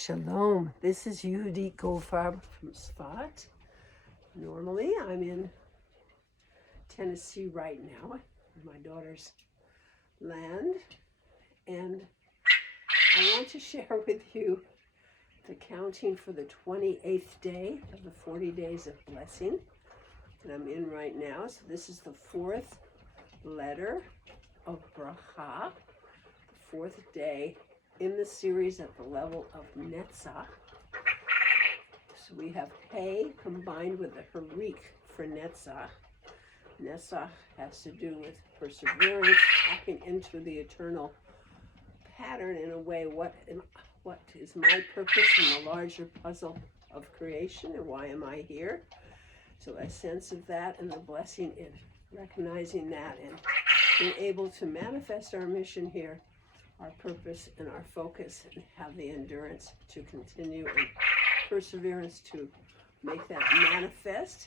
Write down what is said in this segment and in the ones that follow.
Shalom, this is Yehudit from Sfat. Normally I'm in Tennessee right now, my daughter's land, and I want to share with you the counting for the 28th day of the 40 days of blessing that I'm in right now. So this is the fourth letter of Bracha, the fourth day in the series at the level of Netzach. So we have Hay combined with the Chirik for Netzach. Netzach has to do with perseverance, tapping into the eternal pattern in a way. What is my purpose in the larger puzzle of creation, and why am I here? So a sense of that and the blessing in recognizing that and being able to manifest our mission here, our purpose and our focus, and have the endurance to continue and perseverance to make that manifest.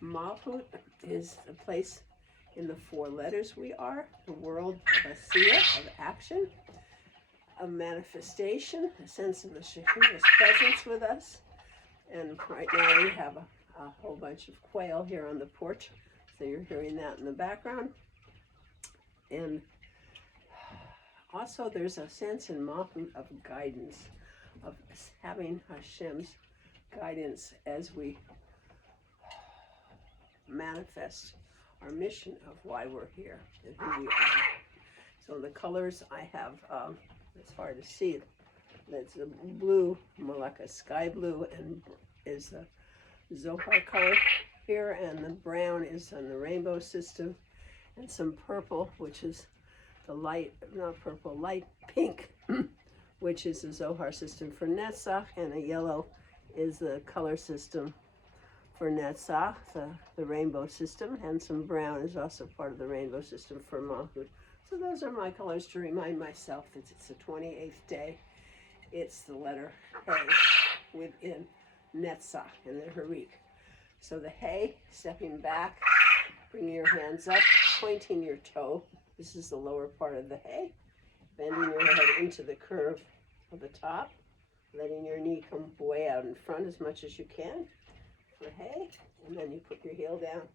Malchut is the place in the four letters we are, the world of Asiyah, of action, of manifestation, a sense of the Shekhinah's presence with us. And right now we have a whole bunch of quail here on the porch, so you're hearing that in the background. And also there's a sense in Malchut of guidance, of having Hashem's guidance as we manifest our mission of why we're here and who we are. So the colors I have, it's hard to see, that's the blue, more like a sky blue, and is the Zohar color here, and the brown is on the rainbow system, and some purple, which is the light, not purple, light pink, which is the Zohar system for Netzach, and the yellow is the color system for Netzach, the rainbow system, and some brown is also part of the rainbow system for Malchut. So those are my colors to remind myself that it's the 28th day. It's the letter Hay within Netzach and the Chirik. So the Hay, stepping back, bringing your hands up, pointing your toe. This is the lower part of the Hay. Bending your head into the curve of the top, letting your knee come way out in front as much as you can for Hay, and then you put your heel down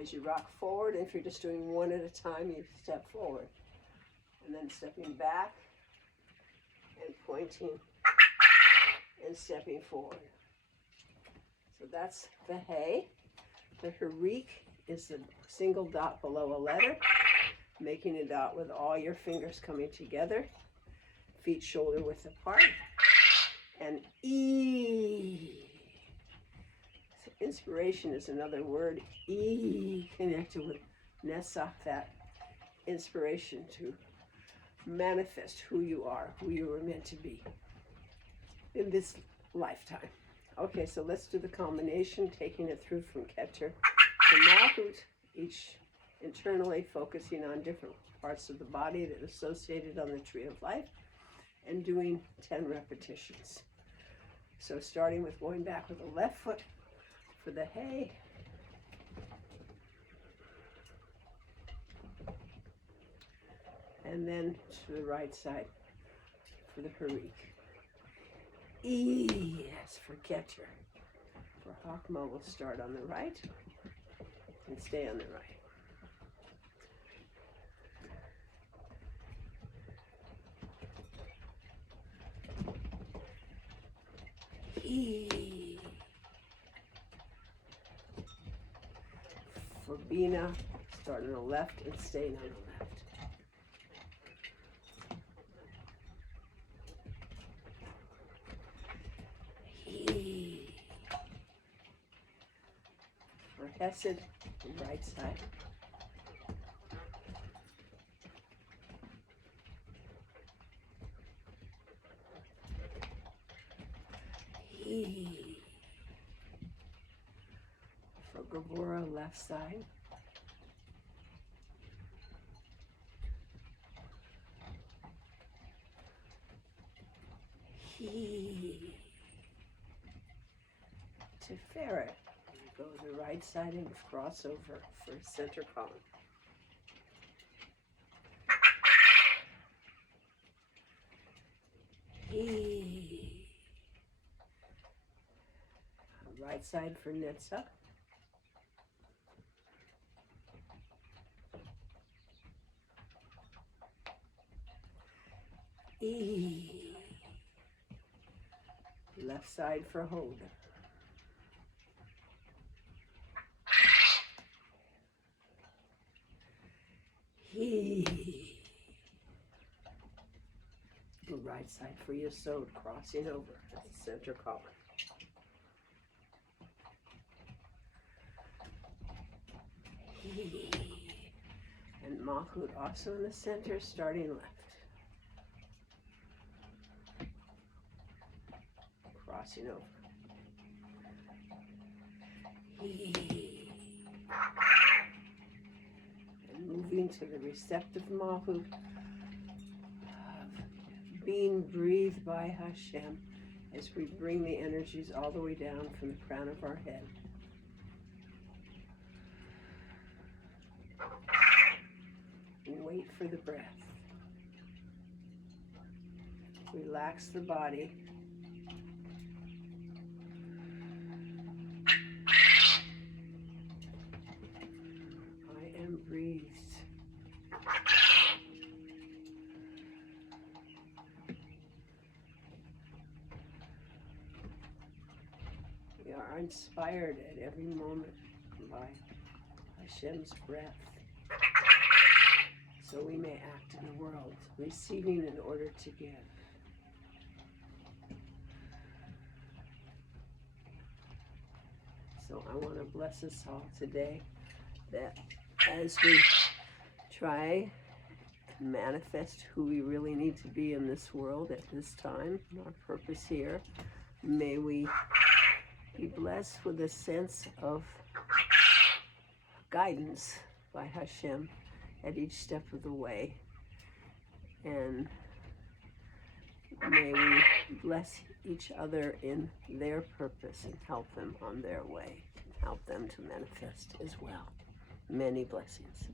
as you rock forward. If you're just doing one at a time, you step forward, and then stepping back and pointing and stepping forward. So that's the Hay. The Chirik is the single dot below a letter, making a dot with all your fingers coming together, feet shoulder width apart, and E. So inspiration is another word. E connected with Netzach, that inspiration to manifest who you are, who you were meant to be in this lifetime. Okay, so let's do the combination, taking it through from Keter to Malchut, each internally focusing on different parts of the body that are associated on the Tree of Life, and doing 10 repetitions. So starting with going back with the left foot for the Hay, and then to the right side for the Chirik. E, yes, for Keter. For Hakma, we'll start on the right and stay on the right. E. For Bina, start on the left and staying on the left. E. For Hesed, the right side. E. For Gabora, left side. E. Sefirah, go to the right side and cross over for center column. E. right side for Netzach. E. Left side for Hod. He. The right side for Yesod, crossing over at the center column. He. And Malchut also in the center, starting left. Crossing over. He. And moving to the receptive Malchut of being breathed by Hashem as we bring the energies all the way down from the crown of our head. And wait for the breath. Relax the body. I am breathed. We are inspired at every moment by Hashem's breath, so we may act in the world, receiving in order to give. So I want to bless us all today that as we try to manifest who we really need to be in this world at this time, our purpose here, may we be blessed with a sense of guidance by Hashem at each step of the way. And may we bless each other in their purpose and help them on their way, and help them to manifest as well. Many blessings.